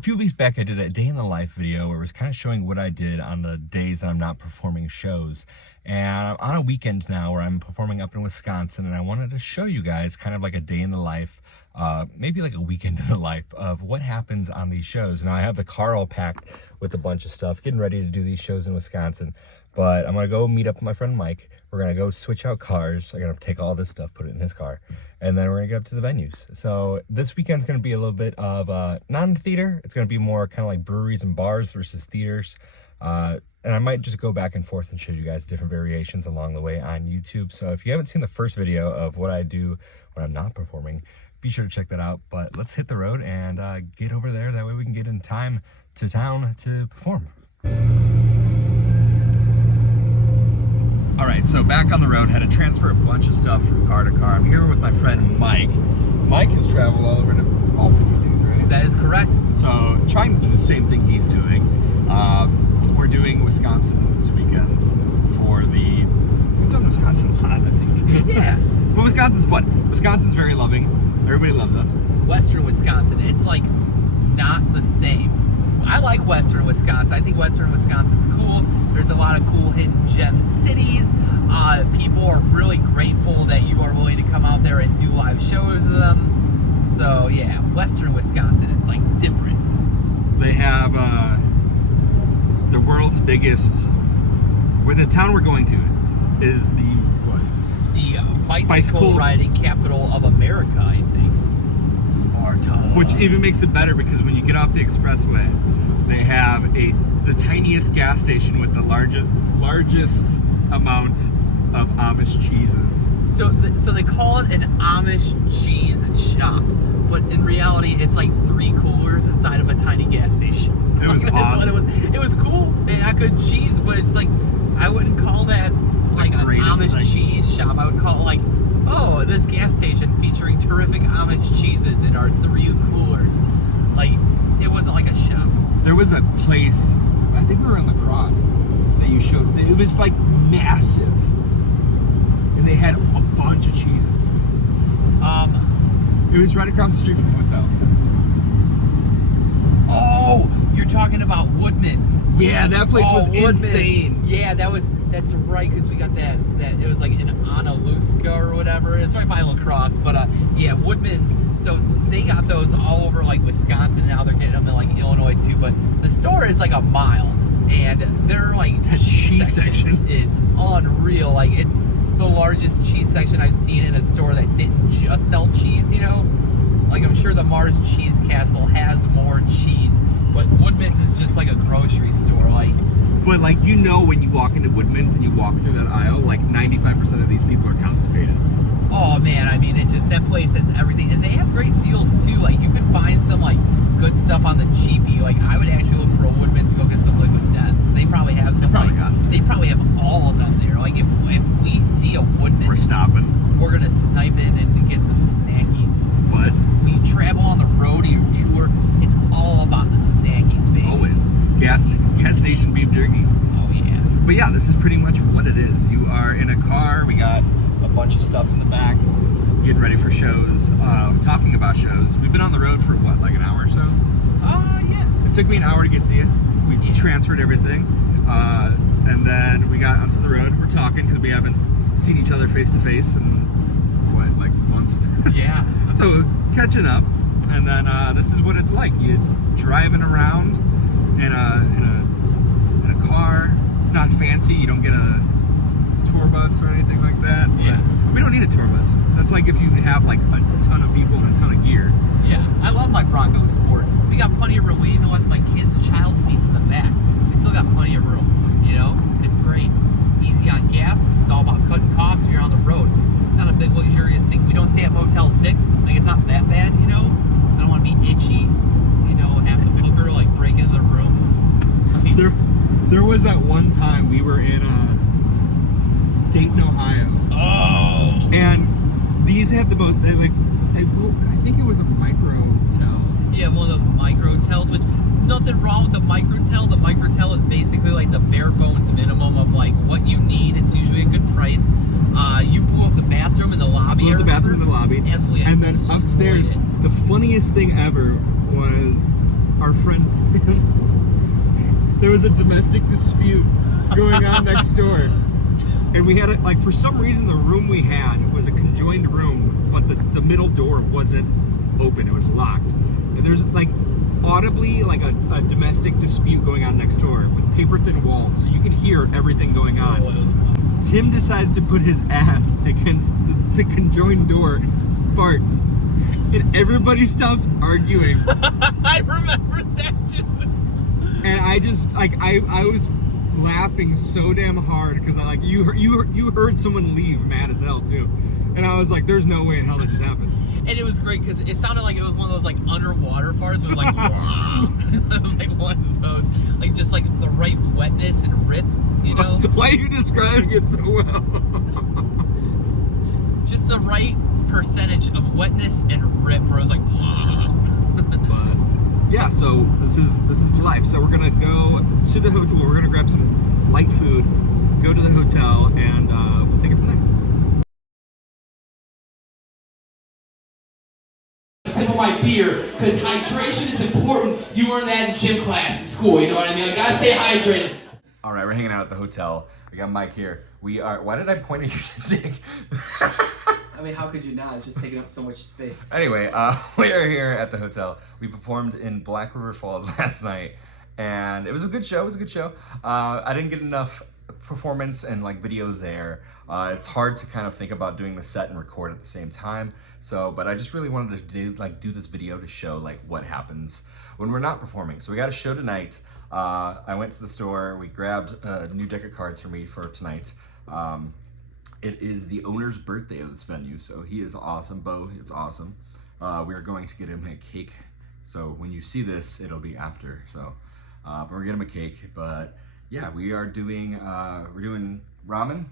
A few weeks back, I did a day in the life video where it was kind of showing what I did on the days that I'm not performing shows. And I'm on a weekend now where I'm performing up in Wisconsin, and I wanted to show you guys kind of like a day in the life, maybe like a weekend in the life of what happens on these shows. Now I have the car all packed with a bunch of stuff, getting ready to do these shows in Wisconsin. But I'm gonna go meet up with my friend Mike. We're gonna go switch out cars. I'm gonna take all this stuff, put it in his car, and then we're gonna get up to the venues. So this weekend's gonna be a little bit of not in theater. It's gonna be more kind of like breweries and bars versus theaters. And I might just go back and forth and show you guys different variations along the way on YouTube. So if you haven't seen the first video of what I do when I'm not performing, be sure to check that out. But let's hit the road and get over there. That way we can get in time to town to perform. All right, so back on the road, had to transfer a bunch of stuff from car to car. I'm here with my friend Mike. Mike has traveled all over to all 50 states, right? That is correct. So trying to do the same thing he's doing. We're doing Wisconsin this weekend for the, we've done Wisconsin a lot, I think. Yeah. But Wisconsin's fun. Wisconsin's very loving. Everybody loves us. Western Wisconsin, it's like not the same. I like Western Wisconsin. I think Western Wisconsin's cool. There's a lot of cool hidden gem cities. People are really grateful that you are willing to come out there and do live shows with them. So yeah, Western Wisconsin, it's like different. They have the world's biggest, where the town we're going to is the what? The bicycle riding capital of America, I think. Sparta. Which even makes it better because when you get off the expressway, they have the tiniest gas station with the largest amount of Amish cheeses. So they call it an Amish cheese shop, but in reality, it's like 3 coolers inside of a tiny gas station. It was awesome. It was cool. It had good cheese, but it's like, I wouldn't call that like an Amish cheese shop. I would call it like, oh, this gas station featuring terrific Amish cheeses in our 3 coolers. Like, it wasn't like a shop. There was a place, I think we were on the cross, that you showed. It was like massive. And they had a bunch of cheeses. It was right across the street from the hotel. Oh, you're talking about Woodman's. Yeah, that place was insane. Yeah, that's right, because we got that it was like in Analuska or whatever. It's right by La Crosse, but yeah, Woodman's. So they got those all over like Wisconsin, and now they're getting them in like Illinois too. But the store is like a mile, and they're like the cheese section is unreal. Like, it's the largest cheese section I've seen in a store that didn't just sell cheese, you know? Like, I'm sure the Mars Cheese Castle has more cheese, but Woodman's is just like a grocery store. Like, but like, you know, when you walk into Woodman's and you walk through that aisle, like 95% of these people are constipated. Oh man, I mean, it's just, that place has everything, and they have great deals too. Like, you can find some like good stuff on the cheapie. Like, I would actually look for a Woodman's to go get some Liquid Deaths. They probably have some. They probably have all of them there. Like, if we see a Woodman's, we're stopping. We're gonna snipe in and get some snackies. But when you travel on the road or your tour, it's all about the snackies, baby. Always. Gas station beef jerky. Oh yeah. But yeah, this is pretty much what it is. You are in a car. We got a bunch of stuff in the back, getting ready for shows, talking about shows. We've been on the road for what, like an hour or so? Yeah. It took me an hour to get to you. We transferred everything, and then we got onto the road. We're talking because we haven't seen each other face to face in what, like months? Yeah. So catching up, and then this is what it's like. You driving around in a car. It's not fancy. You don't get a tour bus or anything like that. Yeah. We don't need a tour bus. That's like if you have like a ton of people and a ton of gear. Yeah. I love my Bronco Sport. We got plenty of room. We even left my kids' child seats in the back. We still got plenty of room. You know, it's great. Easy on gas. It's all about cutting costs when you're on the road. Not a big luxurious thing. We don't stay at Motel 6. Like, it's not that bad, you know. I don't want to be itchy, you know, and have some hooker like break into the room. I mean, there was that one time we were in Dayton, Ohio. Oh. And these had the most. I think it was a micro-tel. Yeah, one of those micro-tels, which nothing wrong with the micro-tel. The micro-tel is basically like the bare bones minimum of like what you need. It's usually a good price. You blew up the bathroom in the lobby. Blew up the bathroom in the lobby. Absolutely. And then upstairs, the funniest thing ever was our friend Tim, there was a domestic dispute going on next door. And we had it, like, for some reason, the room we had was a conjoined room, but the middle door wasn't open, it was locked. And there's, like, audibly, like, a domestic dispute going on next door with paper-thin walls, so you can hear everything going on. Tim decides to put his ass against the conjoined door and farts. And everybody stops arguing. I remember that too. And I just, like, I was laughing so damn hard because I, like, you heard someone leave mad as hell too. And I was like, there's no way in hell that just happened. And it was great because it sounded like it was one of those, like, underwater farts. It was like, wow. It was like one of those, like, just like the right wetness and rip, you know? Why are you describing it so well? Just the right percentage of wetness and rip where I was like, wow. But yeah, so this is the life. So we're gonna go to the hotel. We're gonna grab some light food, go to the hotel, and we'll take it from there. Sip of my beer, because hydration is important. You learn that in gym class at school, you know what I mean? I gotta stay hydrated. All right, we're hanging out at the hotel. We got Mike here. We are, why did I point at your dick? I mean, how could you not? It's just taking up so much space. Anyway, we are here at the hotel. We performed in Black River Falls last night, and it was a good show. It was a good show. I didn't get enough performance and, like, video there. It's hard to kind of think about doing the set and record at the same time. So, but I just really wanted to do this video to show, like, what happens when we're not performing. So we got a show tonight. I went to the store. We grabbed a new deck of cards for me for tonight. It is the owner's birthday of this venue, so he is awesome. Bo is awesome. We are going to get him a cake. So when you see this, it'll be after. So, but we're getting him a cake. But yeah, we are doing we're doing ramen.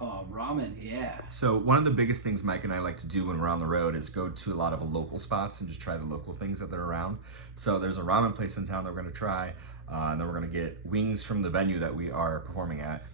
Oh, ramen, yeah. So one of the biggest things Mike and I like to do when we're on the road is go to a lot of local spots and just try the local things that they're around. So there's a ramen place in town that we're gonna try, and then we're gonna get wings from the venue that we are performing at.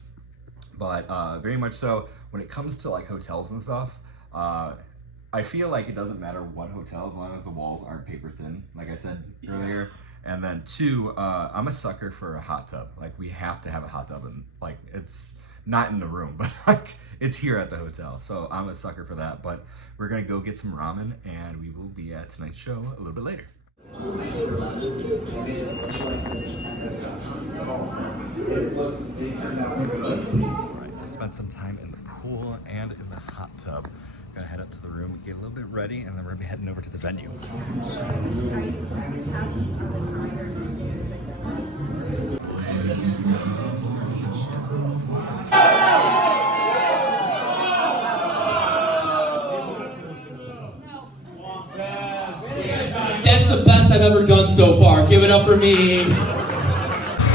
But very much so, when it comes to, like, hotels and stuff, I feel like it doesn't matter what hotel as long as the walls aren't paper thin, like I said earlier. And then two, I'm a sucker for a hot tub. Like, we have to have a hot tub, and, like, it's not in the room, but, like, it's here at the hotel. So I'm a sucker for that. But we're gonna go get some ramen, and we will be at tonight's show a little bit later. Alright, I spent some time in the pool and in the hot tub. Gotta head up to the room, get a little bit ready, and then we're gonna be heading over to the venue. That's the best I've ever done so far. Give it up for me.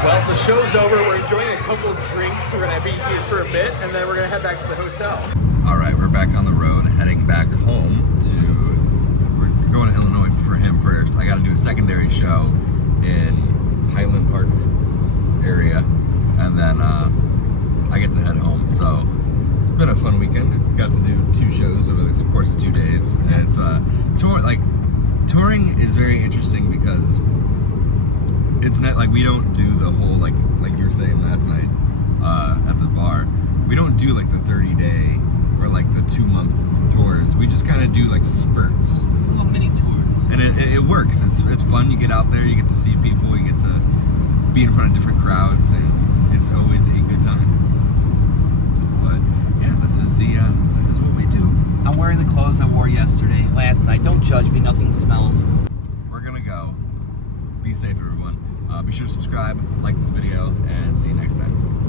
Well, the show's over. We're enjoying a couple of drinks. We're gonna be here for a bit, and then we're gonna head back to the hotel. All right, we're back on the road, heading back home we're going to Illinois for him first. I gotta do a secondary show in Highland Park area, and then I get to head home. So it's been a fun weekend. Got to do 2 shows over the course of 2 days, and it's touring is very interesting because it's not like we don't do the whole, like you were saying last night at the bar, we don't do like the 30-day or like the 2-month tours. We just kind of do like spurts, Little mini tours. and it works. It's fun. You get out there, you get to see people, you get to be in front of different crowds, and it's always a good time. But yeah, this is what we do. I'm wearing the clothes I wore yesterday, last night. Don't judge me, nothing smells. We're gonna go. Be safe, everyone. Be sure to subscribe, like this video, and see you next time.